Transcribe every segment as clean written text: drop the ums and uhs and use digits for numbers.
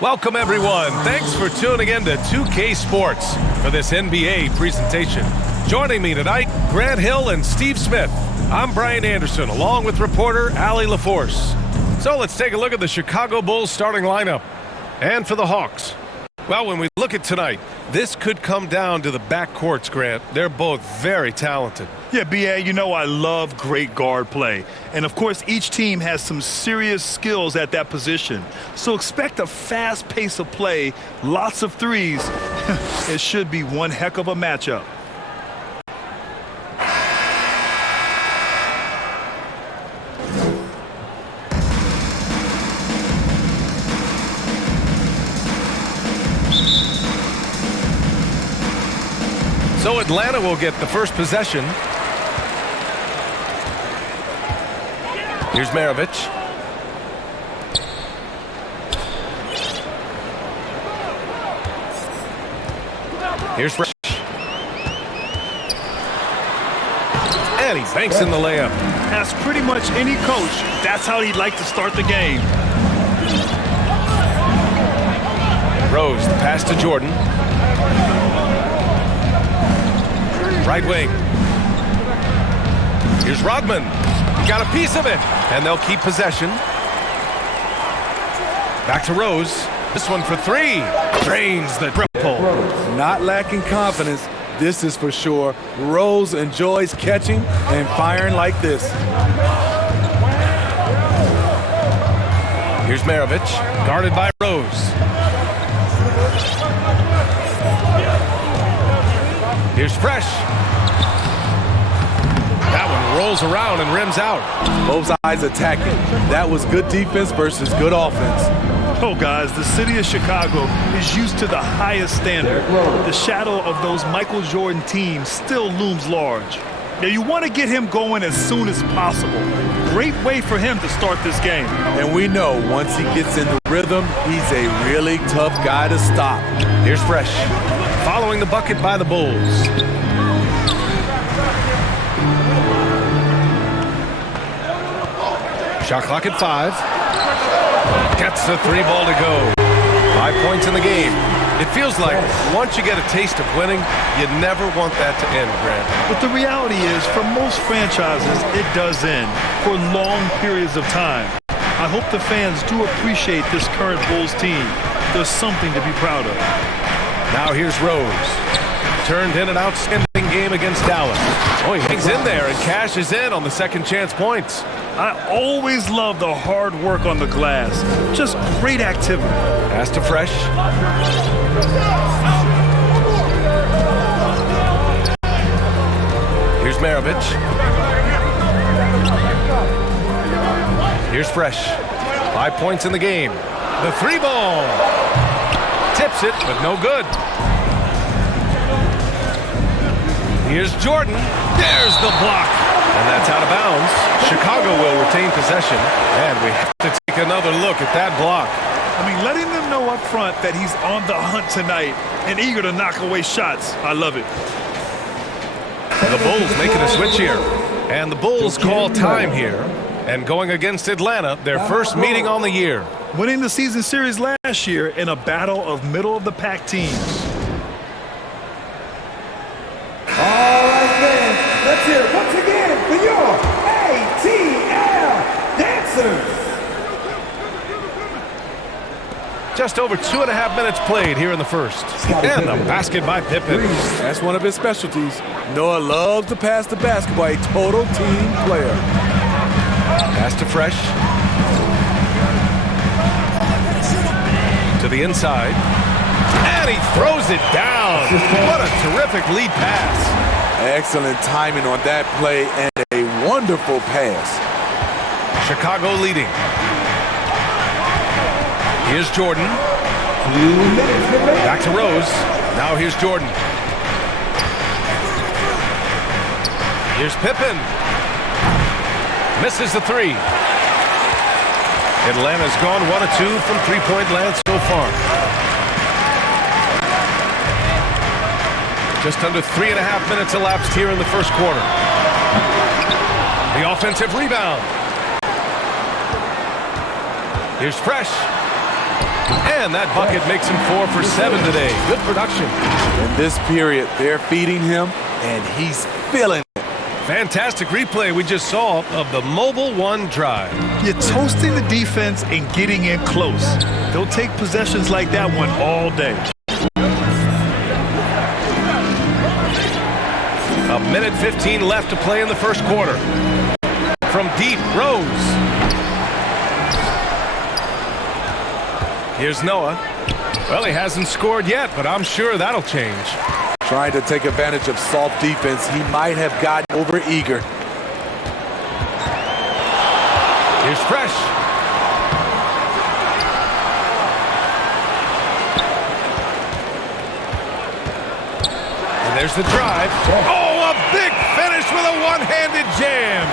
Welcome, everyone. Thanks for tuning in to 2K Sports for this NBA presentation. Joining me tonight, Grant Hill and Steve Smith. I'm Brian Anderson, along with reporter Allie LaForce. So let's take a look at the Chicago Bulls starting lineup. And for the Hawks, well, when we look at tonight, this could come down to the backcourts, Grant. They're both very talented. Yeah, B.A., you know I love great guard play. And, of course, each team has some serious skills at that position. So expect a fast pace of play, lots of threes. It should be one heck of a matchup. So Atlanta will get the first possession. Here's Maravich. Here's Fresh. And he banks in the layup. As pretty much any coach, that's how he'd like to start the game. Rose, the pass to Jordan. Right wing. Here's Rodman. He got a piece of it, and they'll keep possession. Back to Rose. This one for three. Drains the triple. Not lacking confidence, this is for sure. Rose enjoys catching and firing like this. Here's Maravich, guarded by Rose. Here's Fresh. That one rolls around and rims out. Both sides attacking. That was good defense versus good offense. Oh, guys, the city of Chicago is used to the highest standard. The shadow of those Michael Jordan teams still looms large. Now, you want to get him going as soon as possible. Great way for him to start this game. And we know once he gets in the rhythm, he's a really tough guy to stop. Here's Fresh, following the bucket by the Bulls. Shot clock at 5. Gets the three ball to go. 5 points in the game. It feels like once you get a taste of winning, you never want that to end, Grant. But the reality is, for most franchises, it does end for long periods of time. I hope the fans do appreciate this current Bulls team. There's something to be proud of. Now here's Rose. Turned in an outstanding game against Dallas. Oh, he hangs in there and cashes in on the second chance points. I always love the hard work on the glass. Just great activity. Pass to Fresh. Here's Maravich. Here's Fresh. 5 points in the game. The three ball. Tips it, but no good. Here's Jordan. There's the block. And that's out of bounds. Chicago will retain possession. And we have to take another look at that block. I mean, letting them know up front that he's on the hunt tonight and eager to knock away shots. I love it. The Bulls making a switch here. And the Bulls call time here. And going against Atlanta, their first meeting on the year. Winning the season series last year in a battle of middle-of-the-pack teams. All right, then, let's hear it once again for your ATL dancers. Just over 2.5 minutes played here in the first. And the basket by Pippen. That's one of his specialties. Noah loves to pass the basketball, a total team player. Pass to Fresh. To the inside. And he throws it down. What a terrific lead pass. Excellent timing on that play and a wonderful pass. Chicago leading. Here's Jordan. Back to Rose. Now here's Jordan. Here's Pippen. Misses the three. Atlanta's gone 1 of 2 from three-point land so far. Just under 3.5 minutes elapsed here in the first quarter. The offensive rebound. Here's Fresh. And that bucket makes him 4 for 7 today. Good production. In this period, they're feeding him, and he's feeling it. Fantastic replay we just saw of the Mobile One drive. You're toasting the defense and getting in close. They'll take possessions like that one all day. A minute 15 left to play in the first quarter. From deep, Rose. Here's Noah. Well, he hasn't scored yet, but I'm sure that'll change. Trying to take advantage of soft defense, he might have gotten overeager. Here's Fresh. And there's the drive. Oh, a big finish with a one-handed jam.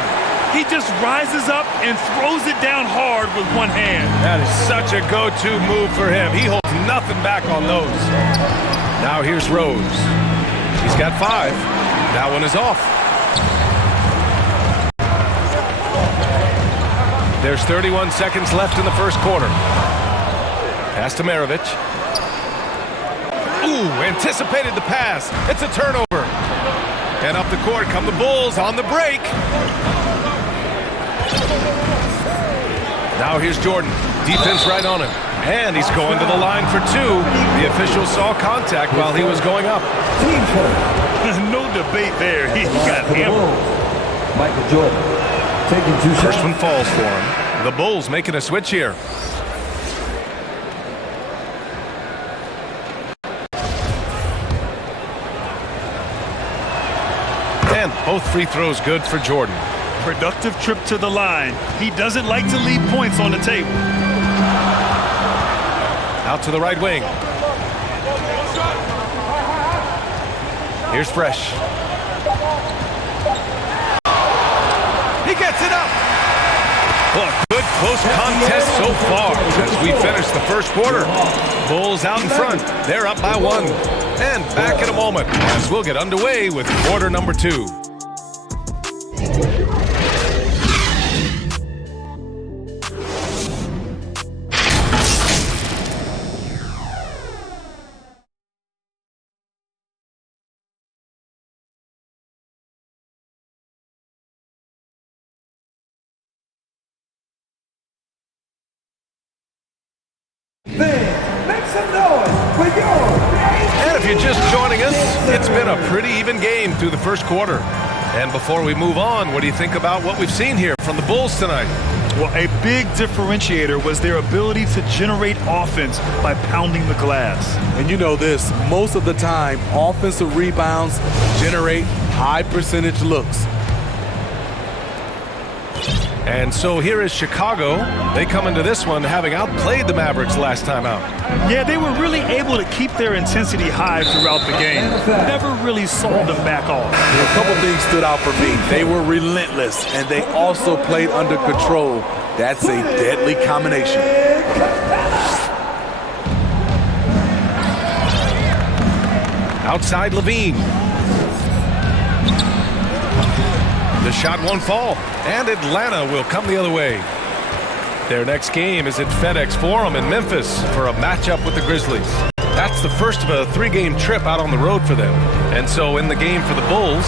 He just rises up and throws it down hard with one hand. That is such a go-to move for him. He holds nothing back on those. Now here's Rose. He's got 5. That one is off. There's 31 seconds left in the first quarter. Pass to Maravich. Ooh, anticipated the pass. It's a turnover. And up the court come the Bulls on the break. Now here's Jordan. Defense right on him. And he's going to the line for 2. The official saw contact while he was going up. No debate there. He got hammered. Michael Jordan taking 2 shots. First one falls for him. The Bulls making a switch here. And both free throws good for Jordan. Productive trip to the line. He doesn't like to leave points on the table. Out to the right wing. Here's Fresh. He gets it up. Well, a good close contest so far as we finish the first quarter. Bulls out in front. They're up by 1. And back in a moment as we'll get underway with quarter number 2. Fans, make some noise for your And if you're just joining us, it's been a pretty even game through the first quarter. And before we move on, what do you think about what we've seen here from the Bulls tonight? Well, a big differentiator was their ability to generate offense by pounding the glass. And you know this, most of the time, offensive rebounds generate high percentage looks. And so here is Chicago. They come into this one having outplayed the Mavericks last time out. Yeah, they were really able to keep their intensity high throughout the game. Never really saw them back off. A couple things stood out for me. They were relentless, and they also played under control. That's a deadly combination. Outside Levine. The shot won't fall, and Atlanta will come the other way. Their next game is at FedEx Forum in Memphis for a matchup with the Grizzlies. That's the first of a 3-game trip out on the road for them. And so in the game for the Bulls,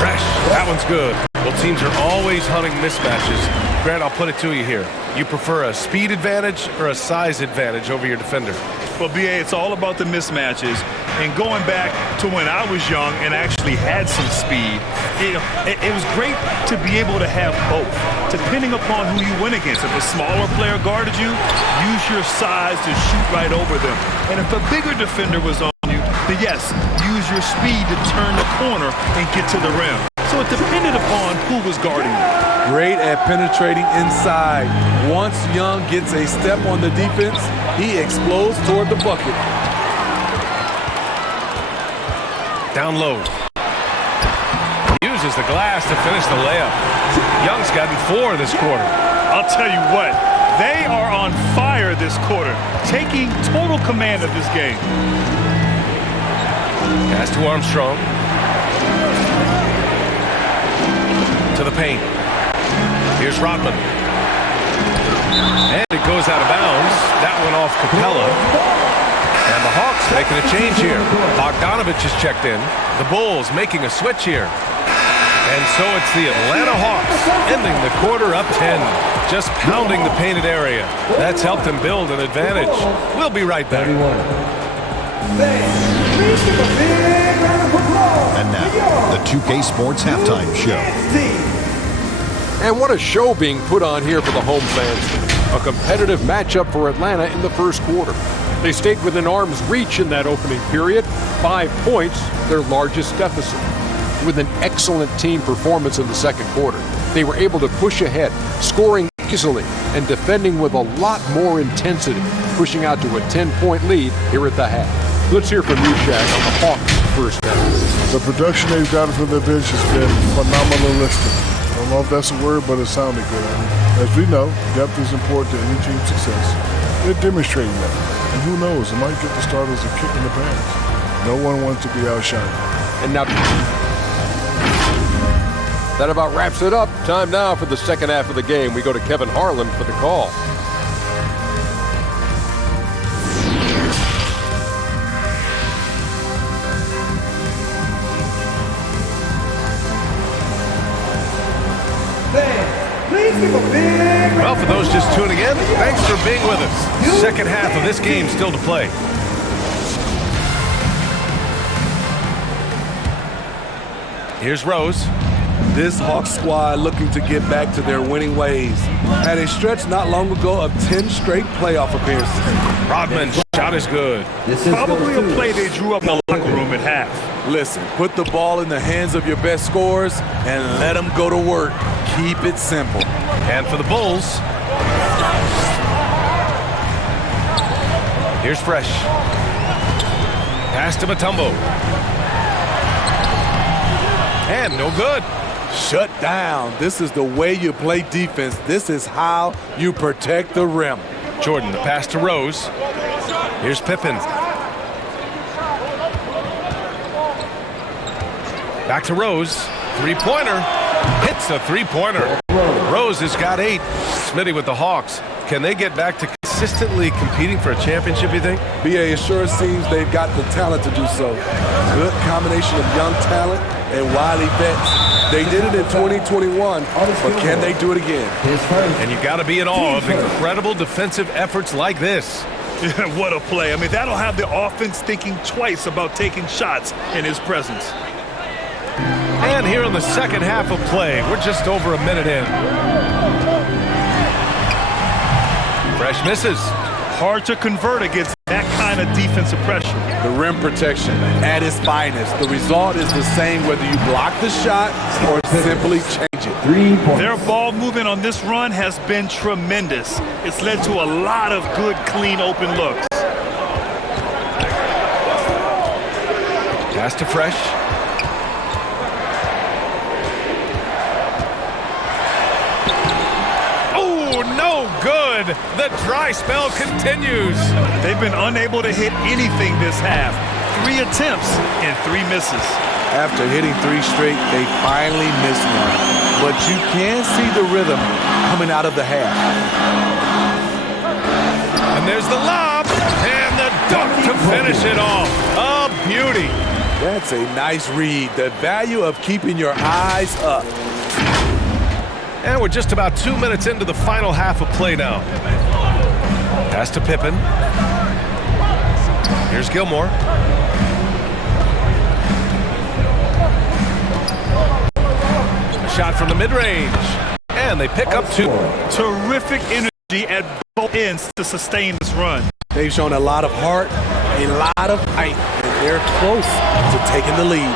Fresh, that one's good. Well, teams are always hunting mismatches. Grant, I'll put it to you here. You prefer a speed advantage or a size advantage over your defender? Well, BA, it's all about the mismatches. And going back to when I was young and actually had some speed, it was great to be able to have both, depending upon who you went against. If a smaller player guarded you, use your size to shoot right over them. And if a bigger defender was on you, then yes, use your speed to turn the corner and get to the rim. So it depended upon who was guarding you. Great at penetrating inside. Once Young gets a step on the defense, he explodes toward the bucket. Down low. Uses the glass to finish the layup. Young's gotten 4 this quarter. I'll tell you what, they are on fire this quarter, taking total command of this game. Pass to Armstrong. To the paint. Here's Rodman. And it goes goes out of bounds. That one off Capella. And the Hawks making a change here. Bogdanovich is checked in. The Bulls making a switch here. And so it's the Atlanta Hawks ending the quarter up 10. Just pounding the painted area. That's helped them build an advantage. We'll be right back. And now, the 2K Sports Halftime Show. And what a show being put on here for the home fans. A competitive matchup for Atlanta in the first quarter. They stayed within arm's reach in that opening period. 5 points, their largest deficit. With an excellent team performance in the second quarter, they were able to push ahead, scoring easily and defending with a lot more intensity, pushing out to a 10-point lead here at the half. Let's hear from you, Shaq, on the Hawks' first half. The production they've gotten from their bench has been phenomenalistic. I don't know if that's a word, but it sounded good. I mean, as we know, depth is important to any team's success. They're demonstrating that. And who knows, it might get the starters a kick in the pants. No one wants to be outshined. And now, that about wraps it up. Time now for the second half of the game. We go to Kevin Harlan for the call. Well, for those just tuning in, thanks for being with us. Second half of this game still to play. Here's Rose. This Hawks squad looking to get back to their winning ways. Had a stretch not long ago of 10 straight playoff appearances. Rodman's shot is good. Probably a play they drew up in the locker room at half. Listen, put the ball in the hands of your best scorers and let them go to work. Keep it simple. And for the Bulls, here's Fresh. Pass to Mutombo. And no good. Shut down. This is the way you play defense. This is how you protect the rim. Jordan, the pass to Rose. Here's Pippen. Back to Rose. Three-pointer. Hits a three-pointer. Rose has got 8. Smitty with the Hawks. Can they get back to consistently competing for a championship, you think? BA, it sure seems they've got the talent to do so. Good combination of young talent and wily vets. They did it in 2021, but can they do it again? And you got to be in awe of incredible defensive efforts like this. What a play. I mean, that'll have the offense thinking twice about taking shots in his presence. And here in the second half of play, we're just over a minute in. Fresh misses. Hard to convert against that kind of defensive pressure. The rim protection at its finest. The result is the same whether you block the shot or simply change it. 3 points. Their ball movement on this run has been tremendous. It's led to a lot of good, clean, open looks. Pass to Fresh. Oh, no good. The dry spell continues. They've been unable to hit anything this half. 3 attempts and 3 misses. After hitting 3 straight, they finally missed one. But you can see the rhythm coming out of the half. And there's the lob. And the dunk to finish it off. A beauty. That's a nice read. The value of keeping your eyes up. And we're just about 2 minutes into the final half of play now. Pass to Pippen. Here's Gilmore. A shot from the mid-range. And they pick up 2. Terrific energy at both ends to sustain this run. They've shown a lot of heart, a lot of fight, and they're close to taking the lead.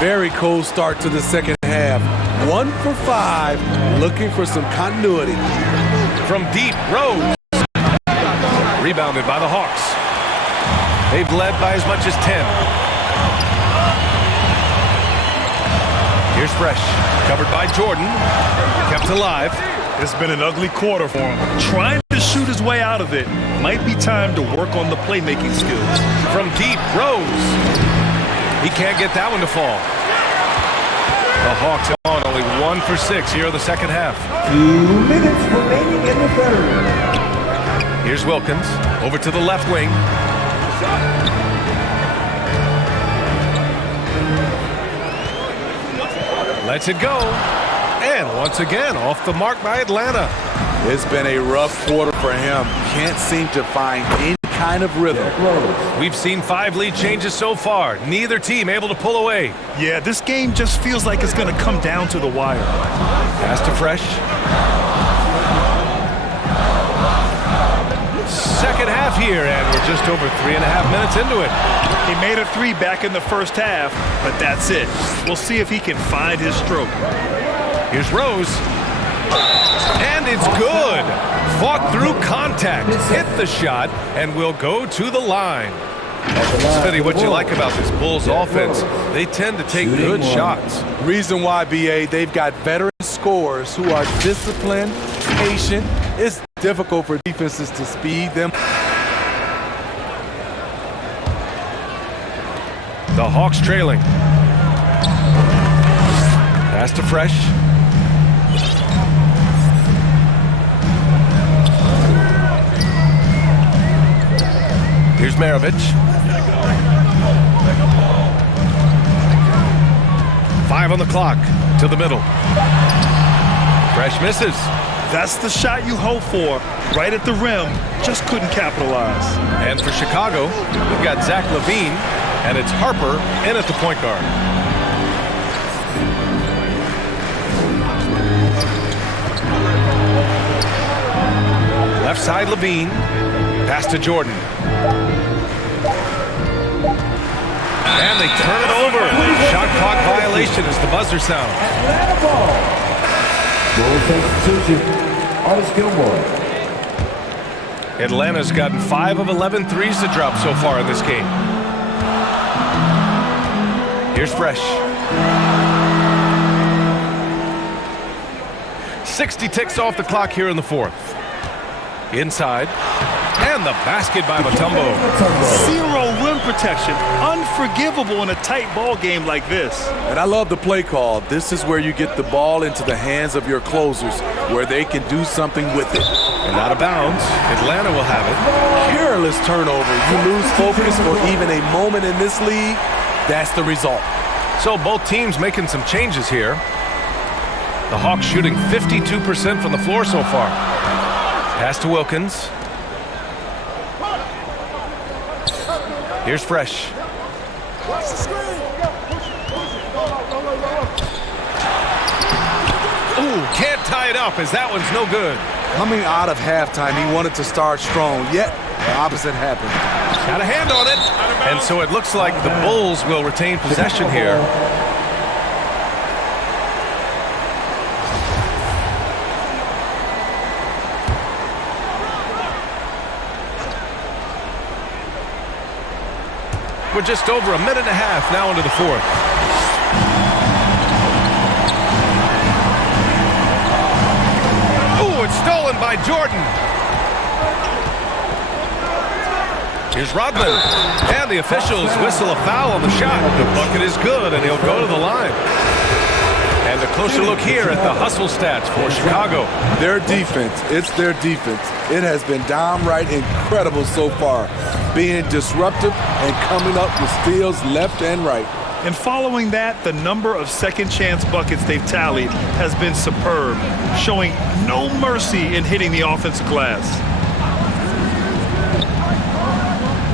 Very cold start to the second half. 1 for 5, looking for some continuity. From deep, Rose. Rebounded by the Hawks. They've led by as much as 10. Here's Fresh. Covered by Jordan. Kept alive. It's been an ugly quarter for him. Trying to shoot his way out of it. Might be time to work on the playmaking skills. From deep, Rose. He can't get that one to fall. The Hawks are on only 1 for 6 here in the second half. 2 minutes remaining in the third. Here's Wilkins over to the left wing. Lets it go. And once again, off the mark by Atlanta. It's been a rough quarter for him. Can't seem to find any kind of rhythm. We've seen 5 lead changes so far. Neither team able to pull away. Yeah, this game just feels like it's going to come down to the wire. Pass to Fresh. Second half here, and we're just over 3.5 minutes into it. He made a 3 back in the first half, but that's it. We'll see if he can find his stroke. Here's Rose. And it's good. Fought through contact, hit the shot, and will go to the line. Smitty, what you like about this Bulls offense, they tend to take good shots. Reason why, BA, they've got veteran scorers who are disciplined, patient. It's difficult for defenses to speed them. The Hawks trailing. Pass to Fresh. Here's Maravich. 5 on the clock to the middle. Fresh misses. That's the shot you hope for. Right at the rim, just couldn't capitalize. And for Chicago, we've got Zach LaVine, and it's Harper in at the point guard. Left side LaVine, pass to Jordan. And they turn it over. Shot clock violation as the buzzer sounds. Atlanta ball. Bulls substitution. Artis Gilmore. Atlanta's gotten 5 of 11 threes to drop so far in this game. Here's Fresh. 60 ticks off the clock here in the fourth. Inside. And the basket by Mutombo. 0 rim protection. Unforgivable in a tight ball game like this. And I love the play call. This is where you get the ball into the hands of your closers, where they can do something with it. And out of bounds. Atlanta will have it. Careless turnover. You lose focus for even a moment in this league. That's the result. So both teams making some changes here. The Hawks shooting 52% from the floor so far. Pass to Wilkins. Here's Fresh. Ooh, can't tie it up as that one's no good. Coming out of halftime, he wanted to start strong, yet the opposite happened. Got a hand on it. And so it looks like the Bulls will retain possession here. We're just over a minute and a half now into the fourth. Ooh, it's stolen by Jordan. Here's Rodman. And the officials whistle a foul on the shot. The bucket is good, and he'll go to the line. And a closer look here at the hustle stats for Chicago. Their defense, it's their defense. It has been downright incredible so far, being disruptive and coming up with steals left and right. And following that, the number of second chance buckets they've tallied has been superb, showing no mercy in hitting the offensive glass.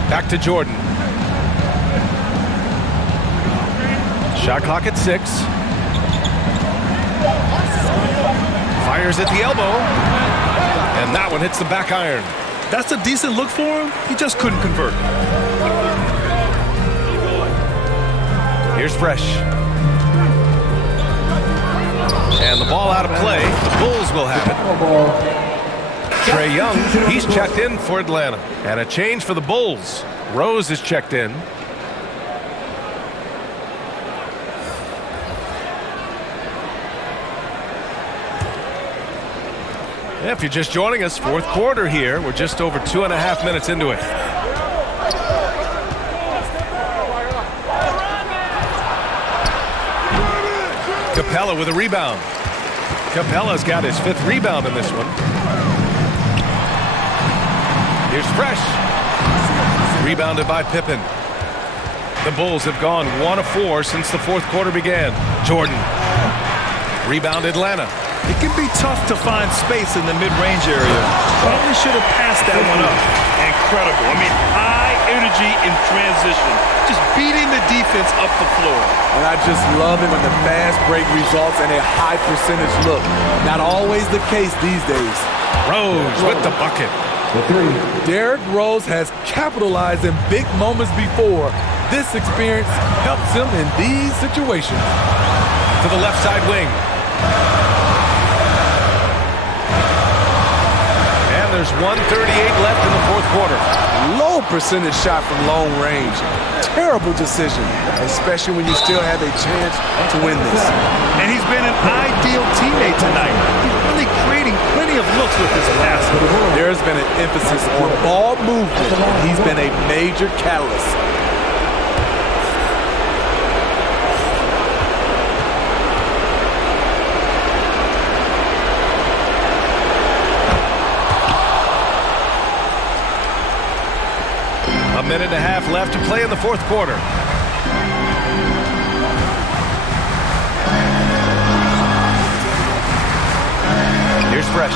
Back to Jordan. Shot clock at 6. Fires at the elbow. And that one hits the back iron. That's a decent look for him. He just couldn't convert. Here's Fresh. And the ball out of play. The Bulls will have it. Trae Young, he's checked in for Atlanta. And a change for the Bulls. Rose is checked in. If you're just joining us, fourth quarter here. We're just over 2.5 minutes into it. Capella with a rebound. Capella's got his 5th rebound in this one. Here's Fresh. Rebounded by Pippen. The Bulls have gone 1 of 4 since the fourth quarter began. Jordan. Rebound Atlanta. It can be tough to find space in the mid-range area. Probably should have passed that one up. Incredible. I mean, high energy in transition. Just beating the defense up the floor. And I just love it when the fast break results in a high percentage look. Not always the case these days. Rose with the bucket. Derrick Rose has capitalized in big moments before. This experience helps him in these situations. To the left side wing. And there's 1:38 left in the fourth quarter. Low percentage shot from long range. Terrible decision, especially when you still have a chance to win this. And he's been an ideal teammate tonight. He's really creating plenty of looks with his passing. There's been an emphasis on ball movement. He's been a major catalyst. A minute and a half left to play in the fourth quarter. Here's Fresh.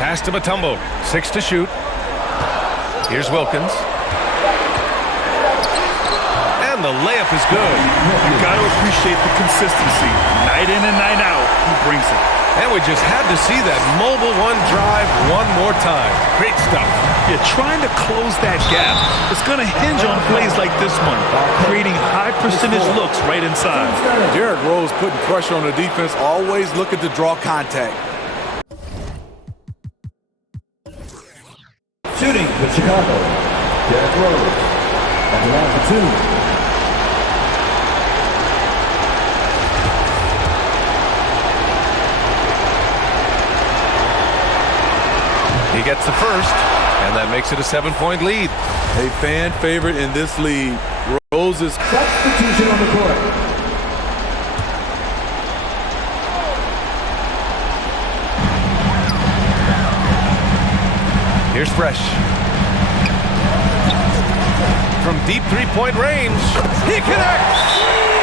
Pass to Mutombo. 6 to shoot. Here's Wilkins. And the layup is good. You got to appreciate the consistency. Night in and night out, he brings it. And we just had to see that mobile one drive one more time. Great stuff. Yeah, trying to close that gap. It's going to hinge on plays like this one, creating high percentage looks right inside. Derrick Rose putting pressure on the defense, always looking to draw contact. Shooting for Chicago, Derrick Rose. At the line for 2. He gets the first, and that makes it a 7-point lead. A fan favorite in this league. Rose is Substitution on the court. Here's Fresh. From deep three-point range, he connects!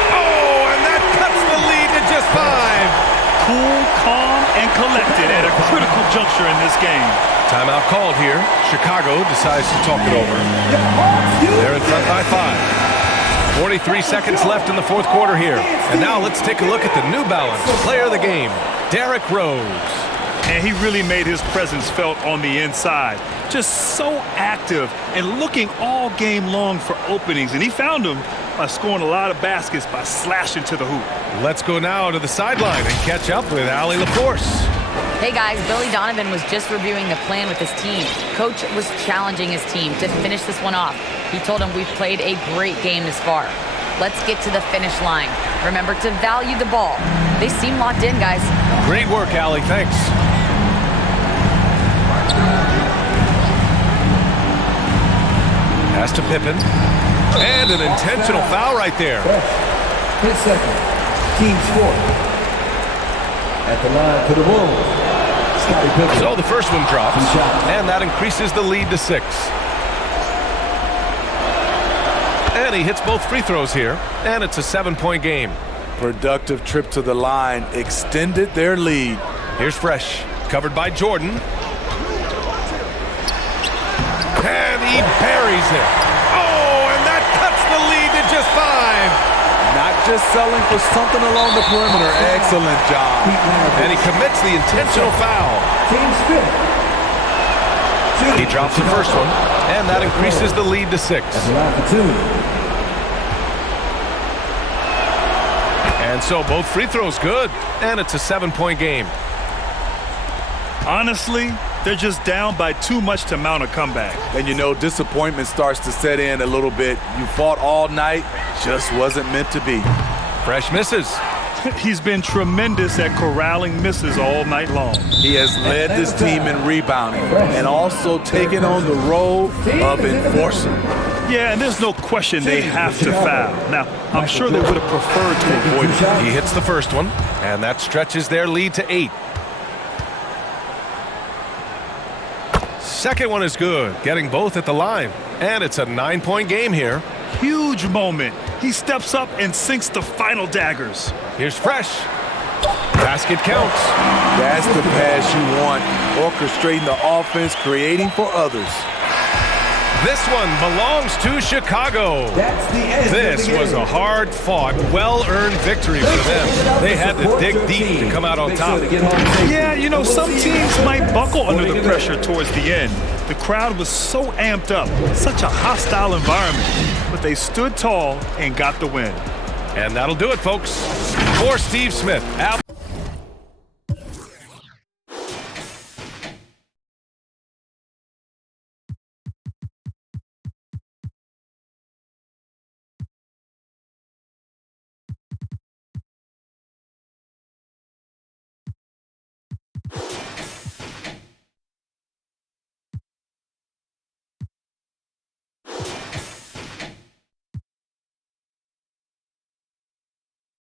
Oh, and that cuts the lead to just 5. Cool, calm, and collected at a critical juncture in this game. Timeout called here. Chicago decides to talk it over. They're in front by 5. 43 seconds left in the fourth quarter here. And now let's take a look at the New Balance player of the game, Derrick Rose. And he really made his presence felt on the inside. Just so active and looking all game long for openings. And he found them by scoring a lot of baskets by slashing to the hoop. Let's go now to the sideline and catch up with Allie LaForce. Hey guys, Billy Donovan was just reviewing the plan with his team. Coach was challenging his team to finish this one off. He told them we've played a great game this far. Let's get to the finish line. Remember to value the ball. They seem locked in, guys. Great work, Allie. Thanks. Pass to Pippen. And an intentional foul right there. His second. Team score. At the line for the Bulls. So the first one drops, and that increases the lead to 6. And he hits both free throws here, and it's a 7-point game. productive trip to the line, extended their lead. Here's Fresh, covered by Jordan. And he buries it. Oh, and that cuts the lead to just 5. Not just selling for something along the perimeter. Excellent job. And he commits the intentional foul. He drops the first one, and that increases the lead to 6. And so both free throws good, and it's a 7-point game. Honestly, they're just down by too much to mount a comeback. And you know, disappointment starts to set in a little bit. You fought all night, just wasn't meant to be. Fresh misses. He's been tremendous at corralling misses all night long. He has led this team in rebounding and also taken on the role of enforcer. Yeah, and there's no question they have to foul. Now, I'm sure they would have preferred to avoid it. He hits the first one, and that stretches their lead to 8. Second one is good, getting both at the line. And it's a 9-point game here. Huge moment. He steps up and sinks the final daggers. Here's Fresh. Basket counts. That's the pass you want. Orchestrating the offense, creating for others. This one belongs to Chicago. That's the end This of the was game. a hard-fought, well-earned victory for them. They had to dig deep to come out on top. Yeah, you know, some teams might buckle under the pressure towards the end. The crowd was so amped up, such a hostile environment, but they stood tall and got the win. And that'll do it, folks. For Steve Smith,